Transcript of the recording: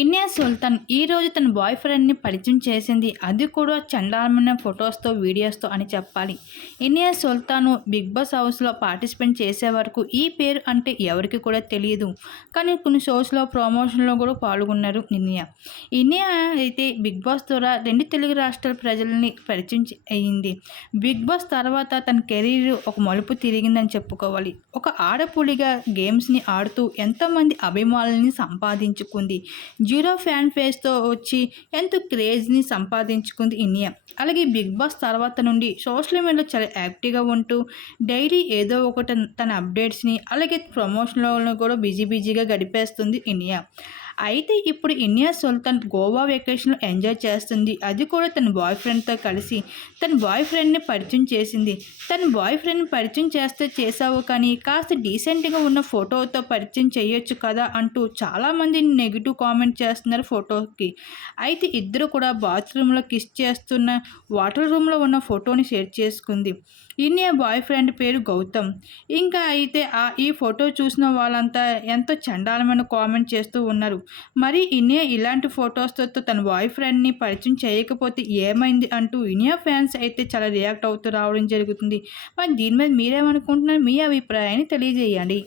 ఇన్యా సుల్తాన్ ఈ రోజు తన బాయ్ ఫ్రెండ్ని పరిచయం చేసింది. అది కూడా చండాలమైన ఫొటోస్తో వీడియోస్తో అని చెప్పాలి. ఇన్యా సుల్తాను బిగ్ బాస్ హౌస్లో పార్టిసిపేట్ చేసే వరకు ఈ పేరు అంటే ఎవరికి కూడా తెలియదు కానీ కొన్ని షోస్లో ప్రమోషన్లో కూడా పాల్గొన్నారు ఇన్యా ఇన్యా అయితే బిగ్ బాస్ ద్వారా రెండు తెలుగు రాష్ట్రాల ప్రజల్ని పరిచయం అయింది. అయ్యింది బిగ్ బాస్ తర్వాత తన కెరీర్ ఒక మలుపు తిరిగిందని చెప్పుకోవాలి. ఒక ఆడపులిగా గేమ్స్ని ఆడుతూ ఎంతోమంది అభిమానుల్ని సంపాదించుకుంది. జీరో ఫ్యాన్ ఫేస్తో వచ్చి ఎంతో క్రేజ్ని సంపాదించుకుంది ఇనియా. అలాగే బిగ్ బాస్ తర్వాత నుండి సోషల్ మీడియాలో చాలా యాక్టివ్గా ఉంటూ డైలీ ఏదో ఒకటి తన అప్డేట్స్ని అలాగే ప్రమోషన్లో కూడా బిజీ బిజీగా గడిపేస్తుంది ఇనియా. అయితే ఇప్పుడు India Sultan Goa vacation enjoy చేస్తుంది. అది కూడా తన బాయ్ ఫ్రెండ్తో కలిసి తన బాయ్ ఫ్రెండ్ని పరిచయం చేసింది. తన బాయ్ ఫ్రెండ్ని పరిచయం చేస్తే చేసావు కానీ కాస్త డీసెంట్గా ఉన్న ఫోటోతో పరిచయం చేయొచ్చు కదా అంటూ చాలామంది నెగిటివ్ కామెంట్ చేస్తున్నారు ఫోటోకి. అయితే ఇద్దరు కూడా బాత్రూంలో కిస్ చేస్తున్న వాటర్ రూమ్లో ఉన్న ఫోటోని షేర్ చేసుకుంది. ఇండియా బాయ్ ఫ్రెండ్ పేరు గౌతమ్. ఇంకా అయితే ఆ ఈ ఫోటో చూసిన వాళ్ళంతా ఎంతో చండాలమైన కామెంట్ చేస్తూ ఉన్నారు. మరి ఇనియా ఇలాంటి ఫొటోస్తో తన బాయ్ ఫ్రెండ్ని పరిచయం చేయకపోతే ఏమైంది అంటూ ఇనియా ఫ్యాన్స్ అయితే చాలా రియాక్ట్ అవుతూ రావడం జరుగుతుంది. మరి దీని మీద మీరేమనుకుంటున్నారు? మీ అభిప్రాయాన్ని తెలియజేయండి.